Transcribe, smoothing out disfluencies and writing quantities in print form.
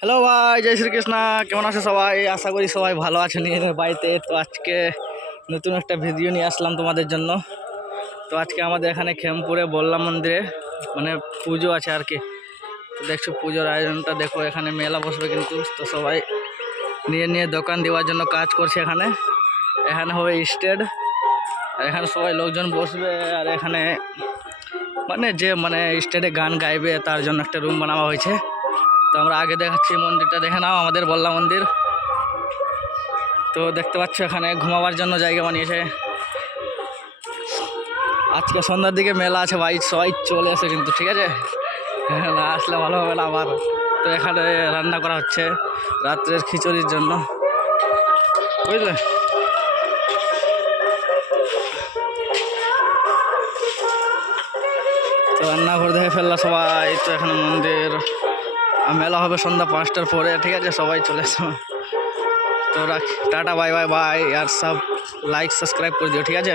Hello ভাই, জয় শ্রীকৃষ্ণ। কেমন আছে সবাই? আশা করি সবাই ভালো আছে নিজেদের বাড়িতে। তো আজকে নতুন একটা ভিডিও নিয়ে আসলাম তোমাদের জন্য। তো আজকে আমাদের এখানে খেমপুরে বল্লা মন্দিরে মানে পুজো আছে আর কি। তো দেখছো পুজোর আয়োজনটা দেখো, এখানে মেলা বসবে কিন্তু। তো সবাই নিয়ে নিয়ে দোকান দেওয়ার জন্য কাজ করছে এখানে। এখানে হবে স্টেজ, আর এখানে সবাই লোকজন বসবে। আর এখানে মানে স্টেজে গান গাইবে, তার জন্য একটা রুম বানানো হয়েছে। তো আমরা আগে দেখাচ্ছি, মন্দিরটা দেখে নাও, আমাদের বল্লা মন্দির। তো দেখতে পাচ্ছ এখানে ঘুমাবার জন্য জায়গা বানিয়েছে। আজকে সন্ধ্যার দিকে মেলা আছে ভাই, সবাই চলে এসে কিন্তু, ঠিক আছে? না আসলে ভালো হবে না আবার। তো এখানে রান্না করা হচ্ছে রাত্রের খিচুড়ির জন্য, বুঝলে? তো রান্নাঘর দেখে ফেললা সবাই। তো এখানে মন্দির, মেলা হবে সন্ধ্যা 5টার পরে, ঠিক আছে? সবাই চলে এসো। তো রাখ, টাটা, বাই বাই বাই। আর সব লাইক সাবস্ক্রাইব করে দিও, ঠিক আছে?